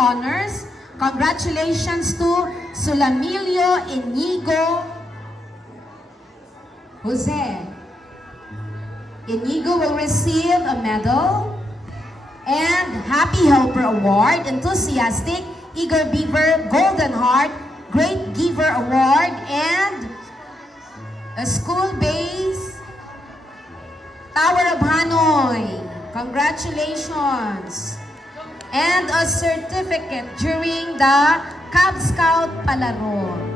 honors. Congratulations to Sulamilio Inigo Jose. Inigo will receive a medal and Happy Helper Award, Enthusiastic Eager Beaver Golden Heart, Great Giver Award, and a school-based Tower of Hanoi. Congratulations! And a certificate during the Cub Scout Palaro.